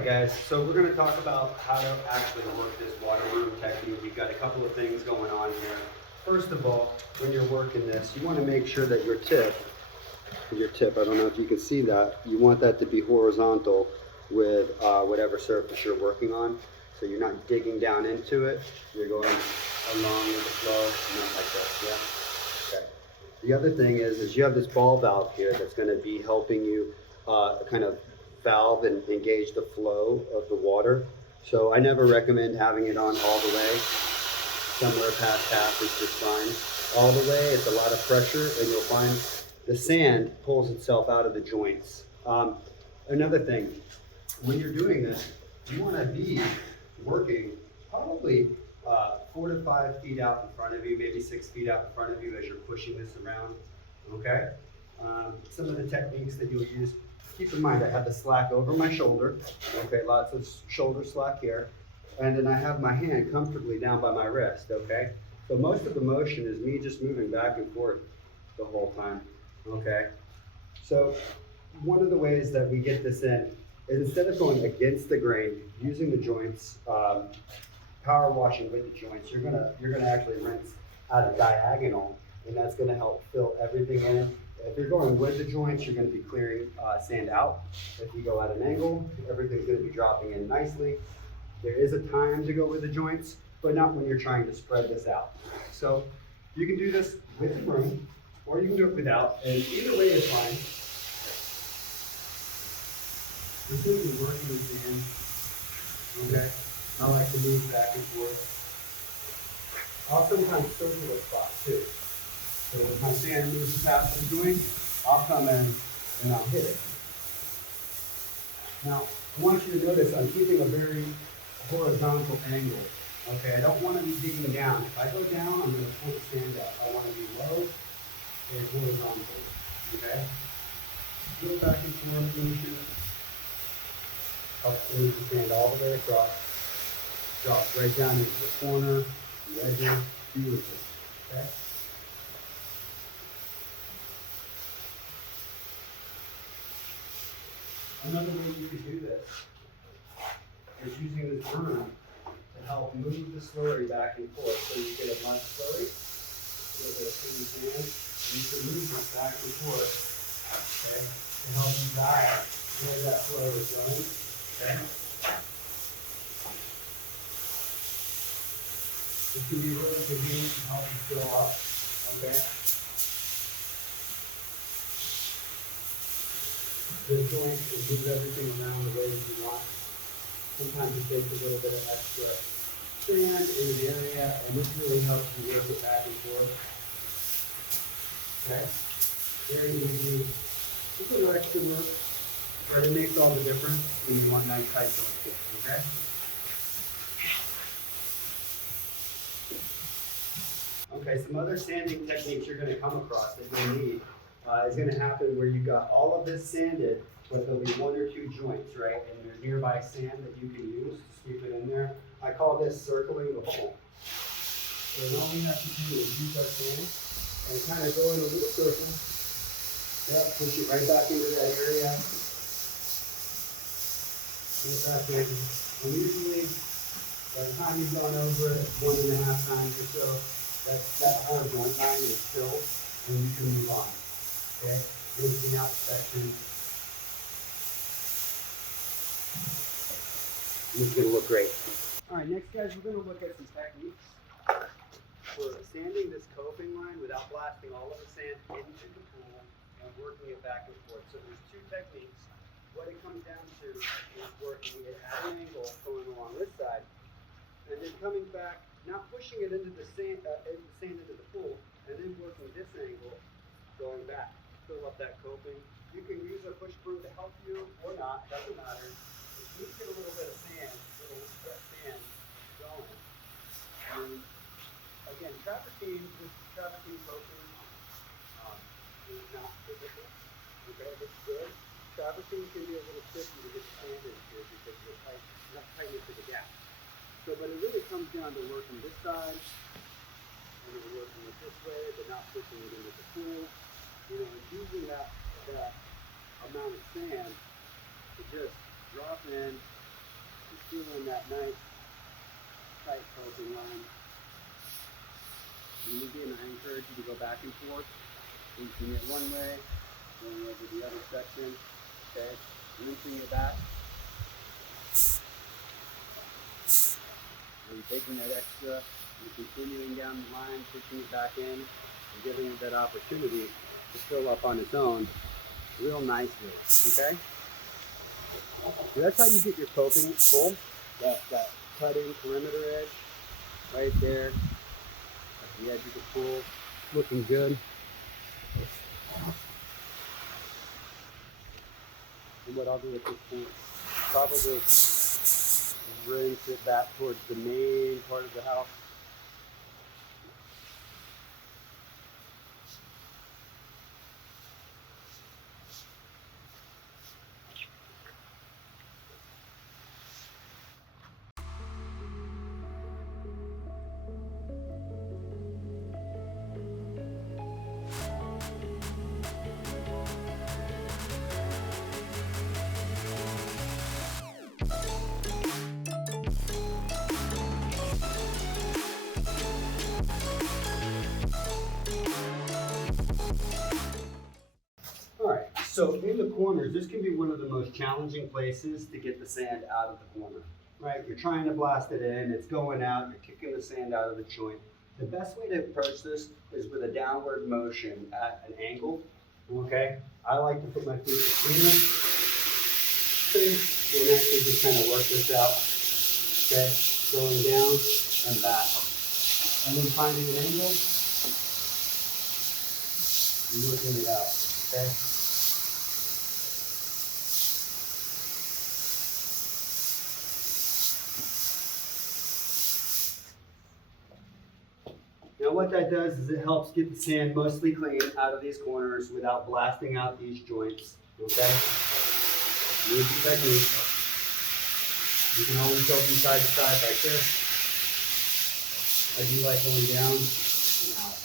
right, guys, so we're going to talk about how to actually work this water broom technique. We've got a couple of things going on here. First of all, when you're working this, you want to make sure that your tip, I don't know if you can see that, you want that to be horizontal with whatever surface you're working on. So you're not digging down into it, you're going along with the flow, not like this, yeah? Okay. The other thing is you have this ball valve here that's going to be helping you kind of valve and engage the flow of the water. So I never recommend having it on all the way. Somewhere past half is just fine. All the way, it's a lot of pressure, and you'll find the sand pulls itself out of the joints. Another thing, when you're doing this, you want to be working probably 4 to 5 feet out in front of you, maybe 6 feet out in front of you as you're pushing this around. Okay? Some of the techniques that you'll use, keep in mind I have the slack over my shoulder. Okay, lots of shoulder slack here. And then I have my hand comfortably down by my wrist. Okay? So most of the motion is me just moving back and forth the whole time. Okay? So one of the ways that we get this in is instead of going against the grain, using the joints, power washing with the joints, you're gonna actually rinse at a diagonal, and that's gonna help fill everything in. If you're going with the joints, you're gonna be clearing sand out. If you go at an angle, everything's gonna be dropping in nicely. There is a time to go with the joints, but not when you're trying to spread this out. So you can do this with the broom, or you can do it without, and either way is fine. We're simply working the sand, okay? I like to move back and forth. I'll sometimes circle a spot too. So if my sand moves past the joint, I'll come in and I'll hit it. Now, I want you to notice I'm keeping a very horizontal angle. Okay, I don't want to be digging down. If I go down, I'm going to pull the sand up. I want to be low and horizontal. Okay? Go back and forth motion. Helps to move the sand all the way across. Drops right down into the corner, the edges, beautiful. Okay? Another way you can do this is using this broom to help move the slurry back and forth. So you get a mud slurry, a little bit of clean sand, and you can move this back and forth, okay, to help you guide where that flow is going. Okay? It can be really convenient to help you fill up. Okay? The joint will move everything around the way you want. Sometimes it takes a little bit of extra sand in the area, and this really helps you work it back and forth. Okay? Very easy. Just a little extra work, but it makes all the difference when you want nice tight joints. Okay? Okay, some other sanding techniques you're going to come across that you'll need is going to happen where you've got all of this sanded, but there'll be 1 or 2 joints, right? And there's nearby sand that you can use to sweep it in there. I call this circling the hole. So all we have to do is use our sand and kind of go in a little circle. Yeah, push it right back into that area. Get it back in. And usually, by the time you've gone over it 1.5 times or so, that whole joint line is filled, and you can move on. Okay? Rinsing out the section. This is going to look great. All right, next, guys, we're going to look at some techniques for sanding this coping line without blasting all of the sand into the pool and working it back and forth. So there's 2 techniques. What it comes down to is working it at an angle going along this side, and then coming back, not pushing it into the sand into the pool, and then working this angle going back. Fill up that coping. You can use a push broom to help you or not, doesn't matter. If you get a little bit of sand, going. And again, travertine coping is not difficult. Okay, it's good. Travertine can be a little tricky to get the sand in here because of the tightness of the gap. So, but it really comes down to working this side, and then working it this way, but not pushing it into the pool. You know, and using that amount of sand to just drop in Feeling that nice, tight coping line. And again, I encourage you to go back and forth, rinsing it one way, going over the other section, okay, rinsing it back, and taking that extra and continuing down the line, pushing it back in, and giving it that opportunity to fill up on its own real nicely, okay? So that's how you get your coping full, that cutting perimeter edge right there, at the edge of the pool, looking good. And what I'll do at this point, probably rinse it back towards the main part of the house. Alright, so in the corners, this can be one of the most challenging places to get the sand out of the corner. Right, you're trying to blast it in, it's going out, you're kicking the sand out of the joint. The best way to approach this is with a downward motion at an angle. Okay, I like to put my feet between them, and actually just kind of work this out. Okay, going down and back. And then finding an angle and working it out. Okay. Now what that does is it helps get the sand mostly clean out of these corners without blasting out these joints, okay? Use the technique. You can always go from side to side like this. I do like going down and out.